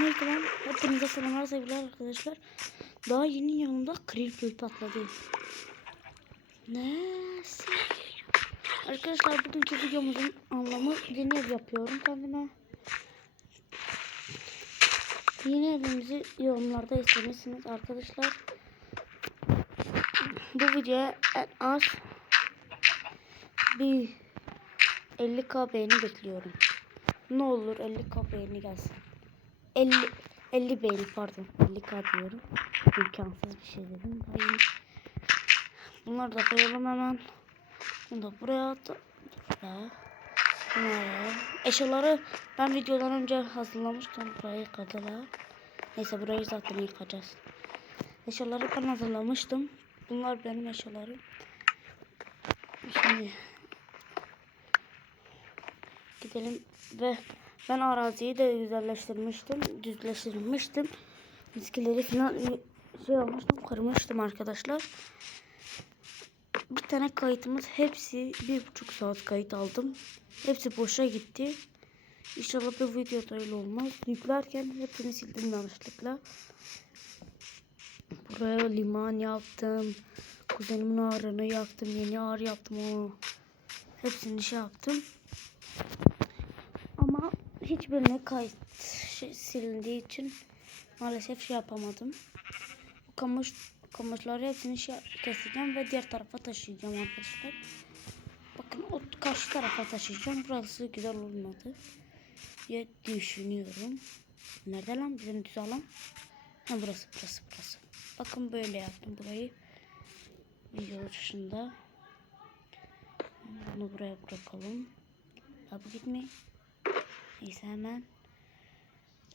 Selamünaleyküm. Hepinize selamlar sevgiler arkadaşlar. Daha yeni yanımda creeper patladı. Ne? Arkadaşlar bugünkü videomuzun anlamı yeni ev yapıyorum kendime. Yeni evimizi yorumlarda istemişsiniz arkadaşlar. Bu videoya en az bir 50k beğeni bekliyorum. Ne olur 50k beğeni gelsin. 50 50 beğeni pardon 50k diyorum. İmkansız bir şey dedim. Hayır. Bunları da koyalım hemen. Bunu da buraya at. Buraya. Bunları. Eşyaları ben videodan önce hazırlamıştım. Burayı yıkadılar. Neyse burayı zaten yıkacağız. Eşyaları ben hazırlamıştım. Bunlar benim eşyalarım. Şimdi gidelim ve ben araziyi de güzelleştirmiştim, düzleştirmiştim. Miskileri falan şey olmuştum, kırmıştım arkadaşlar. Bir tane kayıtımız hepsi bir buçuk saat kayıt aldım. Hepsi boşa gitti. İnşallah bu videoda öyle olmaz. Yüklerken hepsini sildim yanlışlıkla. Buraya liman yaptım. Kuzenimin ağrını yaptım. Yeni ağrı yaptım o. Hepsini şey yaptım. Hiçbirine kayıt silindiği için maalesef şey yapamadım. Bu kamış, kamışları hepsini şey keseceğim ve diğer tarafa taşıyacağım arkadaşlar. Bakın o karşı tarafa taşıyacağım. Burası güzel olmadı diye düşünüyorum. Nerede lan bizim düz alan? Ha burası burası burası. Bakın böyle yaptım burayı. Video dışında. Bunu buraya bırakalım. Ha bu gitme. Neyse hemen.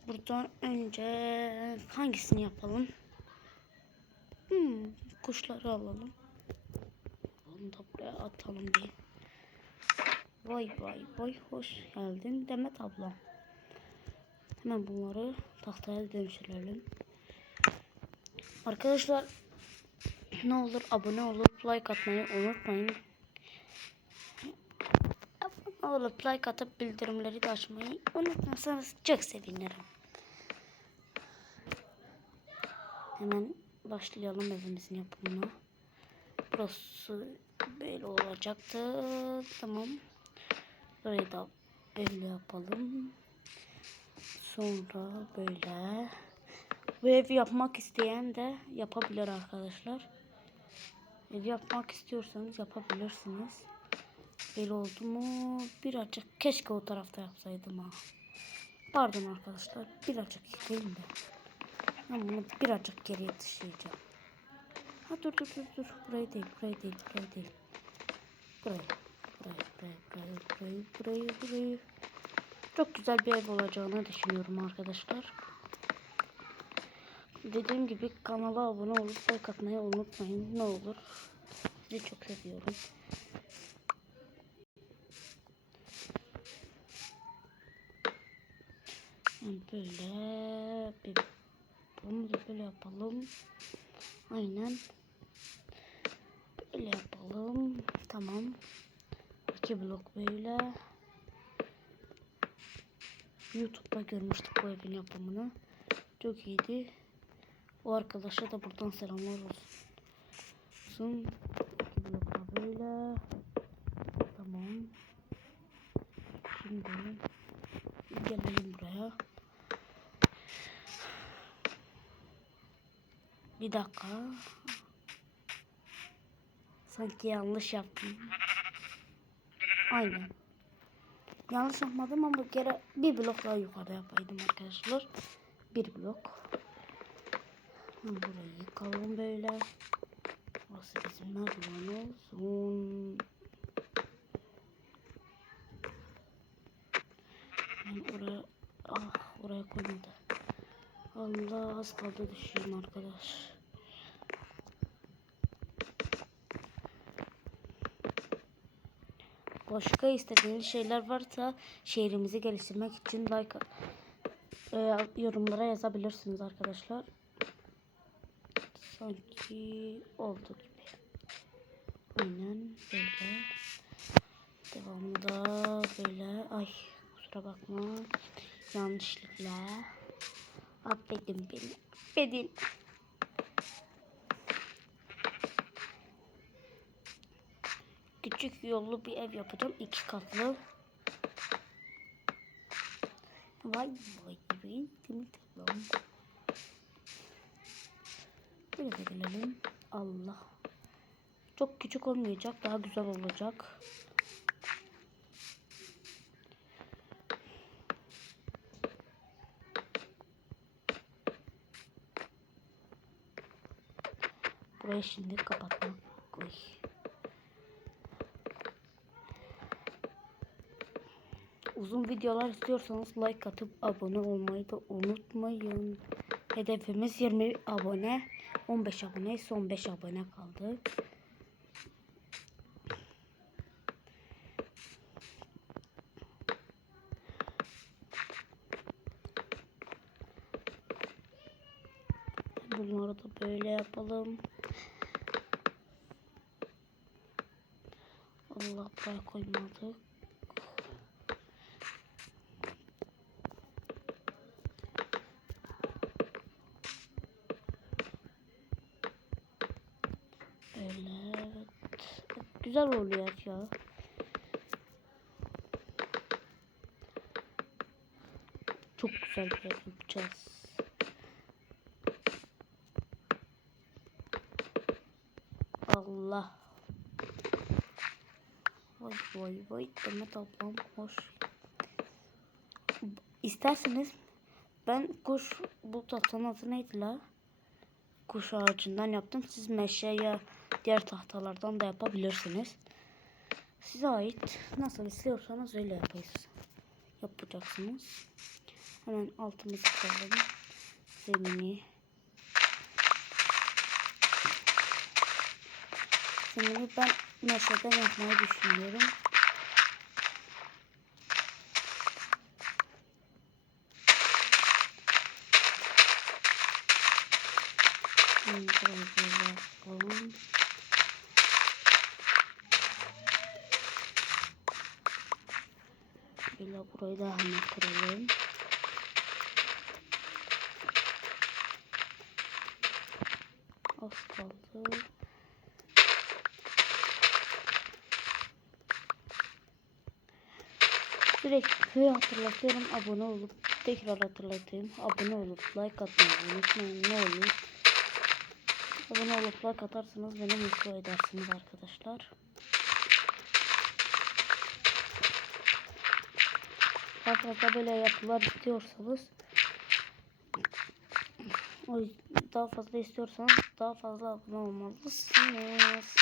Buradan önce hangisini yapalım? Hmm, kuşları alalım. Onu da buraya atalım bir. Vay vay vay hoş geldin Demet abla. Hemen bunları tahtaya dönüştürelim. Arkadaşlar ne olur abone olup like atmayı unutmayın. Olup like atıp bildirimleri de açmayı unutmazsanız çok sevinirim. Hemen başlayalım evimizin yapımına. Burası böyle olacaktı. Tamam. Burayı da böyle yapalım. Sonra böyle. Bu evi yapmak isteyen de yapabilir arkadaşlar. Ev yapmak istiyorsanız yapabilirsiniz. Böyle oldu mu? Birazcık keşke o tarafta yapsaydım ha. Pardon arkadaşlar. Birazcık değil de. Ben bunu birazcık geriye taşıyacağım. Ha dur dur dur dur. Burayı değil, burayı değil, burayı değil. Burayı. Burayı, burayı, burayı, burayı, burayı, burayı. Çok güzel bir ev olacağını düşünüyorum arkadaşlar. Dediğim gibi kanala abone olup like atmayı unutmayın. Ne olur. Sizi çok seviyorum. Böyle bir bunu da böyle yapalım. Aynen. Böyle yapalım. Tamam. İki blok böyle. YouTube'da görmüştük bu evin yapımını. Çok iyiydi. O arkadaşa da buradan selamlar olsun. İki blok da böyle. Tamam. Şimdi gelelim buraya. Bir dakika. Sanki yanlış yaptım. Aynen. Yanlış yapmadım ama bir kere bir blok daha yukarıda yapaydım arkadaşlar. Bir blok. Burayı yıkalım böyle. Burası bizim merdiven olsun. Ben oraya ah oraya koymadı. Allah az kaldı düşeyim arkadaş. Başka istediğiniz şeyler varsa şehrimizi geliştirmek için like e, yorumlara yazabilirsiniz arkadaşlar. Sanki oldu gibi. Aynen böyle. Devamında böyle. Ay kusura bakma. Yanlışlıkla. Affedin beni. Affedin. Küçük yollu bir ev yapacağım. iki katlı. Vay vay vay. Tamam. De gelelim. Allah. Çok küçük olmayacak. Daha güzel olacak. Burayı şimdi kapatmak. Oy. Uzun videolar istiyorsanız like atıp abone olmayı da unutmayın. Hedefimiz 20 abone. 15 abone, son 5 abone kaldı. Bunları da böyle yapalım. Allah buraya koymadık. Böyle evet. Güzel oluyor ya. Çok güzel bir yapacağız. Allah. Vay vay vay Demet ablam hoş. İsterseniz ben kuş bu tahtanın adı neydi la? Kuş ağacından yaptım. Siz meşe ya diğer tahtalardan da yapabilirsiniz. Size ait nasıl istiyorsanız öyle yapayız. Yapacaksınız. Hemen altımızı koyalım. Zemini. Zemini ben meşeden yapmayı düşünüyorum. Şimdi biraz yapalım. Böyle burayı da hemen kıralım. Az kaldı. Sürekli hatırlatıyorum abone olup tekrar hatırlatayım. Abone olup like atmayı unutmayın ne olur. Abone olup like atarsanız beni mutlu edersiniz arkadaşlar. Fazla böyle yapılar istiyorsanız daha fazla istiyorsanız daha fazla abone olmalısınız.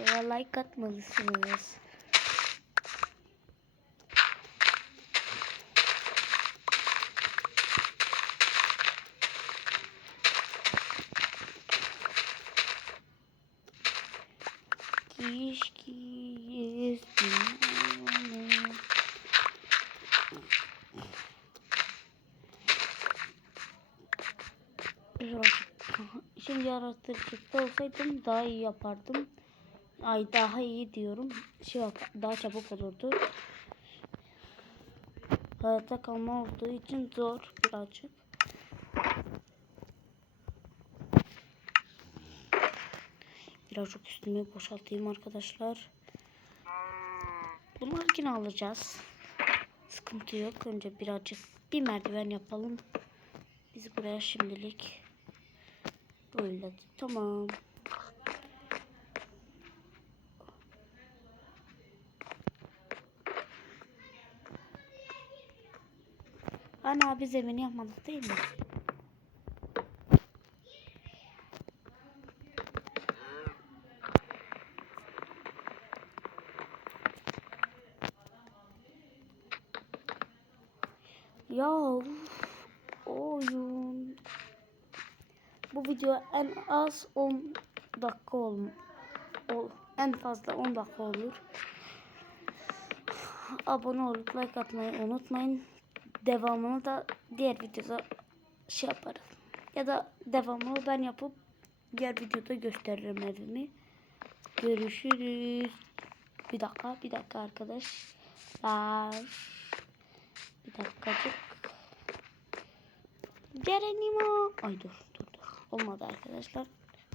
Veya like atmalısınız Keşke yüzüm Şimdi yaratıcılıkta olsaydım daha iyi yapardım. Ay daha iyi diyorum. Şey yap, daha çabuk olurdu. Hayatta kalma olduğu için zor birazcık. Birazcık üstümü boşaltayım arkadaşlar. Bunları yine alacağız. Sıkıntı yok. Önce birazcık bir merdiven yapalım. Biz buraya şimdilik böyle tamam. Ana biz evini yapmadık değil mi? Ya oyun. Bu video en az 10 dakika ol, ol en fazla 10 dakika olur. Abone olup like atmayı unutmayın. Devamını da diğer videoda şey yaparız. Ya da devamını ben yapıp diğer videoda gösteririm evimi. Görüşürüz. Bir dakika, bir dakika arkadaşlar. Bir dakika. dakikacık. Geronimo. Ay dur. Olmadı arkadaşlar.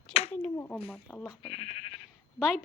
Geronimo olmadı. Allah belanı. Bay bay.